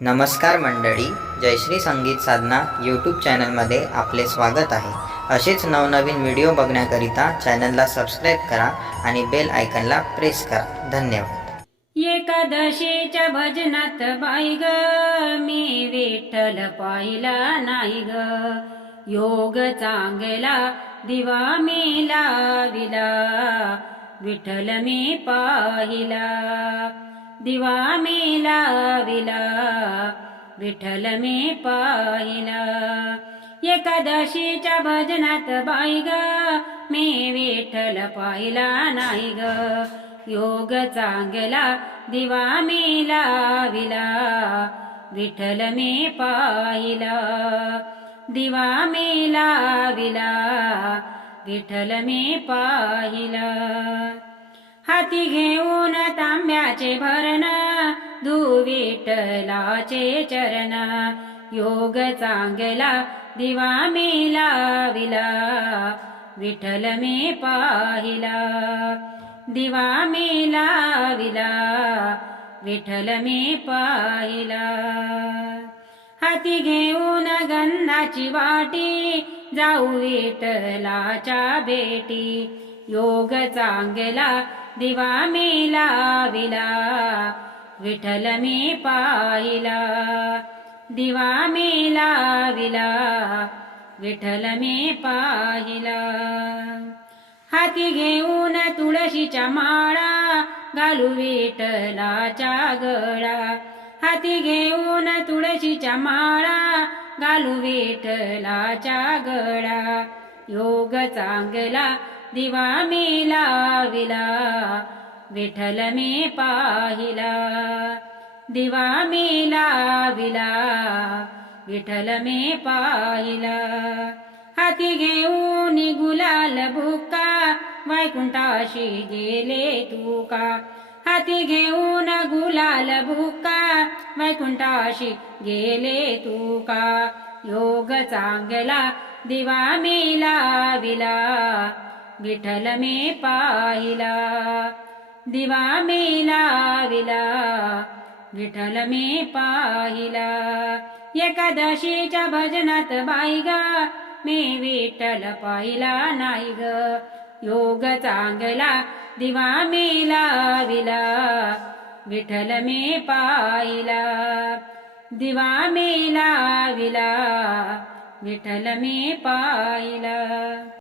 नमस्कार मंडळी जयश्री संगीत साधना यूट्यूब चॅनलमध्ये आपले स्वागत आहे. असेच नवनवीन व्हिडिओ बघण्याकरिता चॅनलला सबस्क्राईब करा आणि बेल आयकनला प्रेस करा. धन्यवाद. एकादशीच्या भजनात बाई ग मी विठ्ठल पाहिला नाही ग. योग चांगला दिवा मी लाविला विठ्ठल मी पाहिला. दिवा मी लाविला विठ्ठल मे पाहिला. एकादशीच्या भजनात बाई ग मी विठ्ठल पाहिला नाही ग. योग चांगला दिवा मी लाविला विठ्ठल मी पाहिला. दिवा मी लाविला विठ्ठल मी पाहिला. हाती घेऊन तांब्याचे भरण विठ्ठलाचे चरण. योग चांगला दिवा मी लाविला विठ्ठल मी पाहिला. दिवा मी लाविला विठ्ठल मी पाहिला. हाती घेऊन गंधाची वाटी जाऊ विठ्ठलाच्या भेटी. योग चांगला दिवा मी लाविला विठ्ठल मी पाहिला. दिवा मी लाविला विठल मी पाहिला. हाती घेऊन तुळशीच्या माळा घालू विठलाच्या गळा. हाती घेऊन तुळशीच्या माळा घालू विठलाच्या गळा. योग चांगला दिवा मी लाविला विठ्ठल मी पाहिला. दिवा मी लाविला विठ्ठल मी पाहिला. हाती घेऊन गुलाल भुका वैकुंठाशी गेले तू का हाती घेऊन गुलाल भुका वैकुंठाशी गेले तू का योग चांगला दिवा मी लाविला विठ्ठल मी पाहिला दिवा मे लाविला विठ्ठल मी पाहिला. एकादशीच्या भजनात बाई ग मी विठ्ठल पाहिला नाही ग. योग चांगला दिवा मे लाविला विठ्ठल मी पाहिला. दिवा मे लाविला विठ्ठल मी पाहिला.